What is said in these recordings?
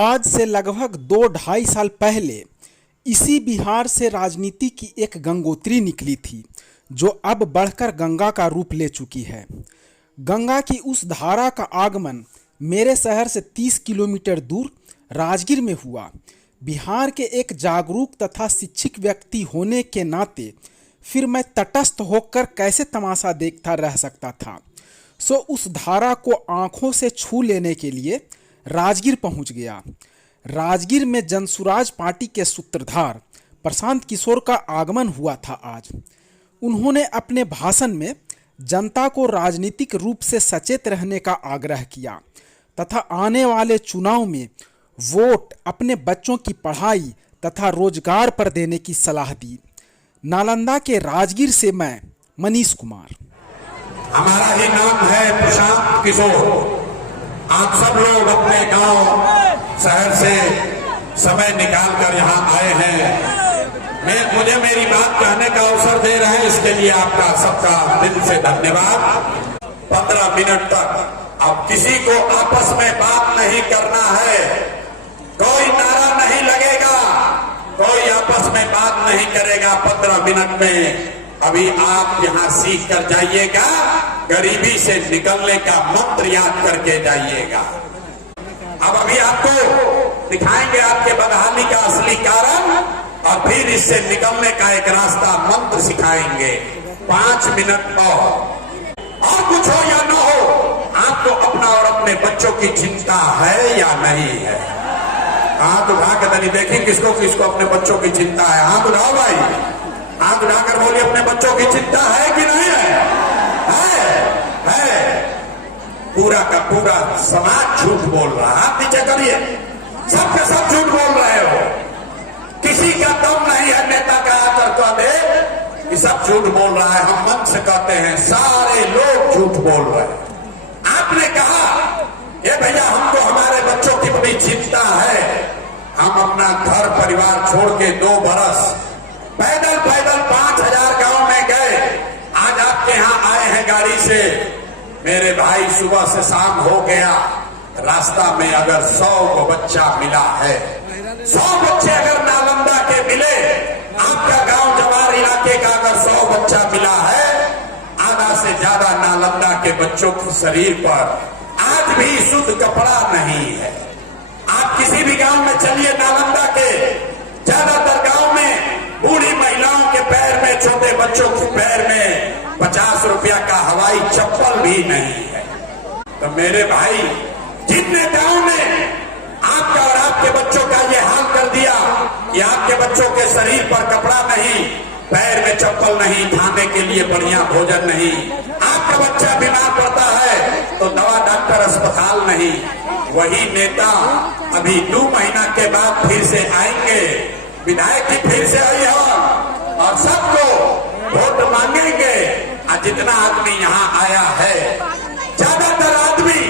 आज से लगभग 2-2.5 साल पहले इसी बिहार से राजनीति की एक गंगोत्री निकली थी, जो अब बढ़कर गंगा का रूप ले चुकी है। गंगा की उस धारा का आगमन मेरे शहर से 30 किलोमीटर दूर राजगीर में हुआ। बिहार के एक जागरूक तथा शिक्षित व्यक्ति होने के नाते फिर मैं तटस्थ होकर कैसे तमाशा देखता रह सकता था। सो उस धारा को आंखों से छू लेने के लिए राजगीर पहुंच गया। राजगीर में जनसुराज पार्टी के सूत्रधार प्रशांत किशोर का आगमन हुआ था आज। उन्होंने अपने भाषण में जनता को राजनीतिक रूप से सचेत रहने का आग्रह किया तथा आने वाले चुनाव में वोट अपने बच्चों की पढ़ाई तथा रोजगार पर देने की सलाह दी। नालंदा के राजगीर से मैं मनीष कुमार। हमारा ही नाम है प्रशांत किशोर। आप सब लोग अपने गांव शहर से समय निकालकर यहाँ आए हैं। मुझे मेरी बात कहने का अवसर दे रहे हैं, इसके लिए आपका सबका दिल से धन्यवाद। 15 मिनट तक अब किसी को आपस में बात नहीं करना है, कोई नारा नहीं लगेगा, कोई आपस में बात नहीं करेगा। 15 मिनट में अभी आप यहाँ सीख कर जाइएगा, गरीबी से निकलने का मंत्र याद करके जाइएगा। अब अभी आपको दिखाएंगे आपके बदहाली का असली कारण और फिर इससे निकलने का एक रास्ता मंत्र सिखाएंगे। 5 मिनट और कुछ हो या न हो, आपको अपना और अपने बच्चों की चिंता है या नहीं है? हाथ उठा के तनी देखिए किसको किसको अपने बच्चों की चिंता है। हाथ उठाओ भाई, हाथ उठाकर बोलिए अपने बच्चों की चिंता है कि नहीं है? पूरा का पूरा समाज झूठ बोल रहा है। हाथ नीचे करिए, सबके सब झूठ बोल रहे हो। किसी का दम नहीं है नेता का आकर कह दे कि सब झूठ बोल रहा है। हम मन से कहते हैं सारे लोग झूठ बोल रहे हैं। आपने कहा ये भैया हमको हमारे बच्चों की बड़ी चिंता है, हम अपना घर परिवार छोड़ के 2 बरस पैदल 5000 गांव में गए, आज आपके यहाँ आए हैं गाड़ी से। मेरे भाई सुबह से शाम हो गया, रास्ता में अगर 100 को बच्चा मिला है, 100 बच्चे अगर नालंदा के मिले, आपका गांव जवार इलाके का अगर 100 बच्चा मिला है, आधा से ज्यादा नालंदा के बच्चों के शरीर पर आज भी शुद्ध कपड़ा नहीं है। आप किसी भी गांव में चलिए नालंदा के, ज्यादातर गांव में बूढ़ी महिलाओं के पैर में, छोटे बच्चों के पैर में 50 रुपया का हवाई चप्पल भी नहीं है। तो मेरे भाई, जिन नेताओं ने आपका और आपके बच्चों का ये हाल कर दिया कि आपके बच्चों के शरीर पर कपड़ा नहीं, पैर में चप्पल नहीं, खाने के लिए बढ़िया भोजन नहीं, आपका बच्चा बीमार पड़ता है तो दवा डॉक्टर अस्पताल नहीं, वही नेता अभी 2 महीना के बाद फिर से आएंगे, विधायक की फिर से आई हो और सबको वोट मांगेंगे। और जितना आदमी यहाँ आया है, ज्यादातर आदमी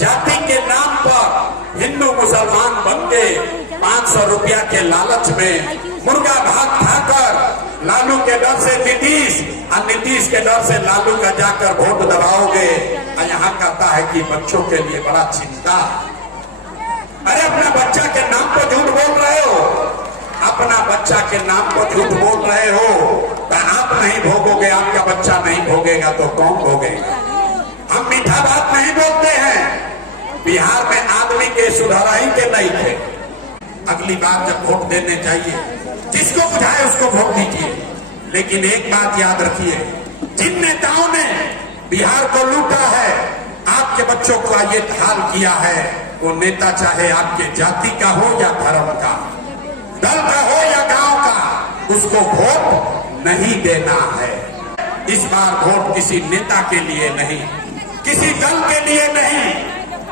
जाति के नाम पर हिंदू मुसलमान बन के 500 रुपया के लालच में मुर्गा भात खाकर लालू के डर से नीतीश और नीतीश के डर से लालू का जाकर वोट दबाओगे। और यहाँ कहता है कि बच्चों के लिए बड़ा चिंता। अरे अपना बच्चा के नाम पर झूठ बोल रहे हो, अपना बच्चा के नाम पर झूठ बोल रहे हो। तो आप नहीं भोगोगे, आपका बच्चा नहीं भोगेगा तो कौन भोगेगा? हम मीठा बात नहीं बोलते हैं। बिहार में आदमी के सुधाराई के नहीं थे। अगली बार जब वोट देने चाहिए, जिसको बुझाए उसको वोट दीजिए, लेकिन एक बात याद रखिए, जिन नेताओं ने बिहार को लूटा है, आपके बच्चों का ये हाल किया है, वो नेता चाहे आपके जाति का हो या धर्म का, दल का हो या गांव का, उसको वोट नहीं देना है। इस बार वोट किसी नेता के लिए नहीं, किसी दल के लिए नहीं,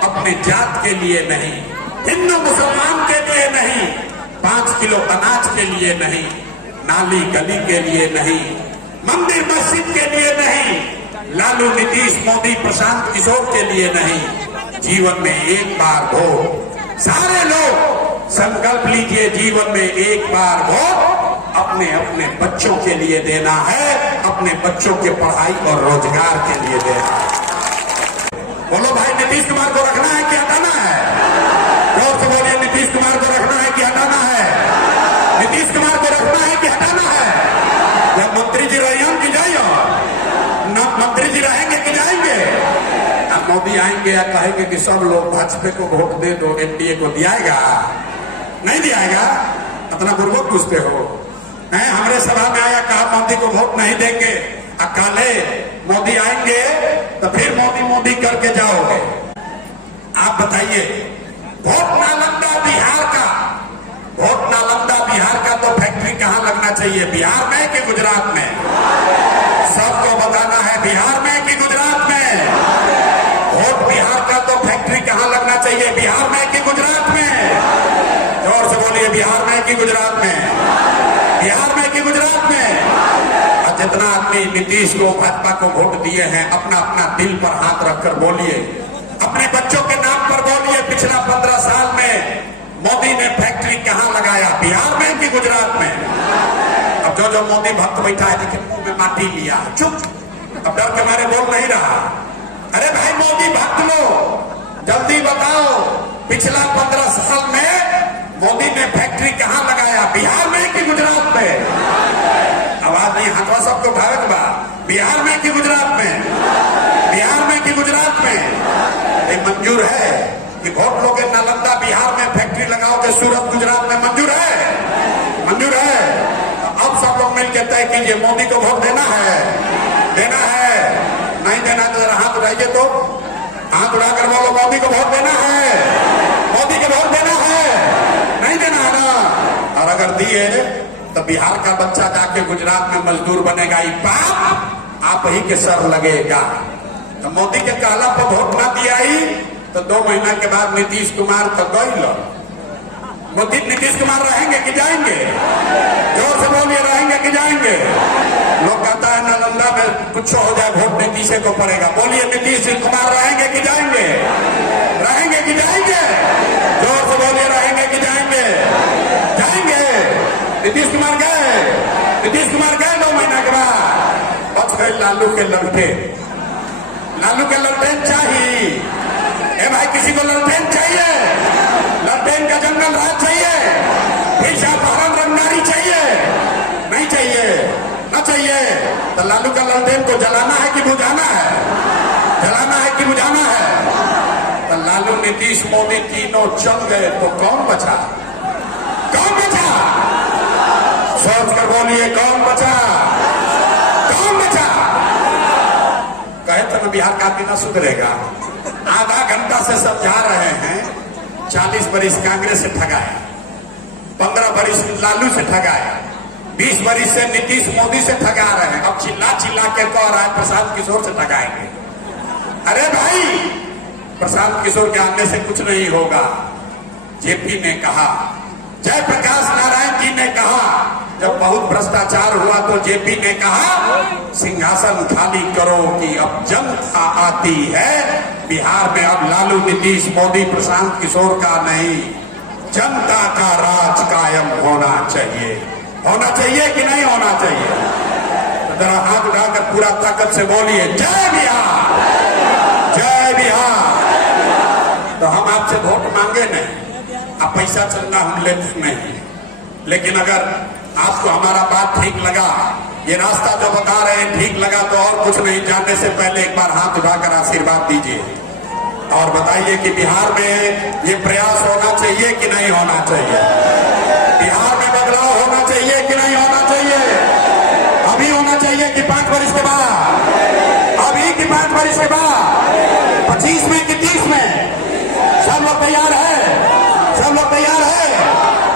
अपने जात के लिए नहीं, हिंदू मुसलमान के लिए नहीं, 5 किलो अनाज के लिए नहीं, नाली गली के लिए नहीं, मंदिर मस्जिद के लिए नहीं, लालू नीतीश मोदी प्रशांत किशोर के लिए नहीं। जीवन में एक बार वोट, सारे लोग संकल्प लीजिए, जीवन में एक बार वोट अपने अपने बच्चों के लिए देना है, अपने बच्चों के पढ़ाई और रोजगार के लिए देना है। बोलो भाई, नीतीश कुमार को रखना है कि हटाना है? जोर से बोलिए। मोदी आएंगे या कहेंगे कि सब लोग भाजपा को वोट दे दो, एनडीए को दियाएगा? नहीं दियाएगा। अपना बुर्बक पूछते हो। नहीं, हमारे सभा में आया, कहा मोदी को वोट नहीं देंगे, काले मोदी आएंगे तो फिर मोदी मोदी करके जाओगे। आप बताइए, वोट नालंदा बिहार का, वोट नालंदा बिहार का तो फैक्ट्री कहां लगना चाहिए? बिहार में कि गुजरात में? सबको बताना है, बिहार में कि गुजरात में? वोट बिहार का तो फैक्ट्री कहां लगना चाहिए? बिहार में कि गुजरात में? जोर से बोलिए, बिहार में कि गुजरात में? बिहार में कि गुजरात में? और जितना आदमी नीतीश को, भाजपा को वोट दिए हैं, अपना अपना दिल पर हाथ रखकर बोलिए, अपने बच्चों के नाम पर बोलिए, पिछला 15 साल में मोदी ने फैक्ट्री कहां लगाया? बिहार में कि गुजरात में? अब जो मोदी भक्त बैठा है, देखिए मुंह में माटी लिया, चुप, अब डर के मारे बोल नहीं रहा। अरे भाई मोदी भक्त लोग, जल्दी बताओ, पिछला 15 साल में मोदी ने फैक्ट्री कहां लगाया? बिहार में कि गुजरात में? आवाज नहीं, हाथवा सबको उठावे के बाद, बिहार में कि गुजरात में? बिहार में कि गुजरात में? ये मंजूर है कि वोट लोगे नालंदा बिहार में फैक्ट्री लगाओगे, सूरत गुजरात में? मंजूर है? मंजूर है। अब सब लोग मिलकर तय कीजिए, मोदी को वोट देना है? देना है? नहीं देना तो जरा हाथ उठाइए, तो हाथ उठाकर बोलो, मोदी को वोट देना है? मोदी को वोट देना है? नहीं देना है ना? और अगर दिए तो बिहार का बच्चा जाके गुजरात में मजदूर बनेगा, ये पाप आप ही के सर लगेगा। तो मोदी के कहला पर वोट ना दिया ही तो 2 महीना के बाद नीतीश कुमार तो गई लो। मोदी नीतीश कुमार रहेंगे कि जाएंगे? जोर से बोलिए, रहेंगे कि जाएंगे? लोग कहता है नालंदा में कुछ हो जाए वोट नीतीश को पड़ेगा। बोलिए, नीतीश कुमार रहेंगे कि जाएंगे? रहेंगे कि जाएंगे? जोर से बोलिए, रहेंगे कि जाएंगे? जाएंगे। नीतीश कुमार गए, नीतीश कुमार गए 2 महीना के बाद, बच गए लालू के ललटेन। लालू के ललटेन चाहिए? ए भाई, किसी को ललटेन चाहिए? ललटेन का जंगल राज चाहिए? फिर शाहपहरन रंगदारी चाहिए? नहीं चाहिए, ना चाहिए। तो लालू का ललटेन को जलाना है कि बुझाना है? जलाना है कि बुझाना है? तो लालू, नीतीश, मोदी तीनों चल गए तो कौन बचा? कौन बचा? सोच कर बोलिए, कौन बचा? कौन बचा? कहे तो बिहार का आदमी ना सुधरेगा। आधा घंटा से समझा रहे हैं, 40 बरिस कांग्रेस से ठगाया, 15 बरिस लालू से ठगाया, 20 बरिस से नीतीश मोदी से ठगा रहे हैं। अब चिल्ला चिल्ला के कह रहा है प्रशांत किशोर से ठगाएंगे। अरे भाई, प्रशांत किशोर के आने से कुछ नहीं होगा। जेपी ने कहा, जयप्रकाश नारायण जी ने कहा, जब बहुत भ्रष्टाचार हुआ तो जेपी ने कहा सिंहासन खाली करो कि अब जनता आती है। बिहार में अब लालू, नीतीश, मोदी, प्रशांत किशोर का नहीं, जनता का राज कायम होना चाहिए। होना चाहिए कि नहीं होना चाहिए? तो जरा हाथ उठाकर पूरा ताकत से बोलिए, जय बिहार, जय बिहार। तो हम आपसे वोट मांगे नहीं, आप पैसा चंदा हम लेते नहीं, लेकिन अगर आपको हमारा बात ठीक लगा, ये रास्ता जो बता रहे हैं ठीक लगा, तो और कुछ नहीं, जानने से पहले एक बार हाथ उठाकर आशीर्वाद दीजिए और बताइए कि बिहार में ये प्रयास होना चाहिए कि नहीं होना चाहिए? बिहार में बदलाव होना चाहिए कि नहीं होना चाहिए? अभी होना चाहिए कि 5 वर्ष के बाद? अभी कि 5 वर्ष के बाद? 25 में कि 30 में? सब लोग तैयार है? सब लोग तैयार है?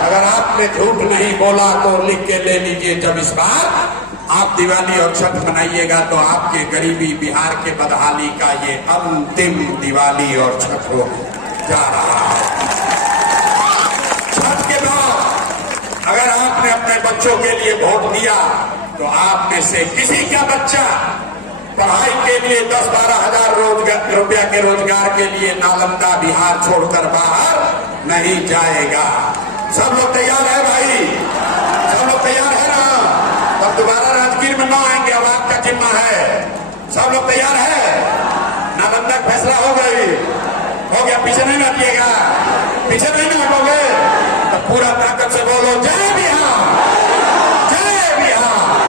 अगर आपने झूठ नहीं बोला तो लिख के ले लीजिए, जब इस बार आप दिवाली और छठ मनाइएगा तो आपके गरीबी, बिहार के बदहाली का ये अंतिम दिवाली और छठ हो जा रहा है। छठ के बाद अगर आपने अपने बच्चों के लिए वोट दिया तो आप में से किसी का बच्चा पढ़ाई के लिए 10-12 हजार रुपया के रोजगार के लिए नालंदा बिहार छोड़कर बाहर नहीं जाएगा। सब लोग तैयार है भाई? सब लोग तैयार है ना? तब दोबारा राजगीर में ना आएंगे, अब आपका जिम्मा है। सब लोग तैयार है? नालंदा फैसला हो गया, पीछे नहीं हटिएगा, पीछे नहीं हटोगे तो पूरा ताकत से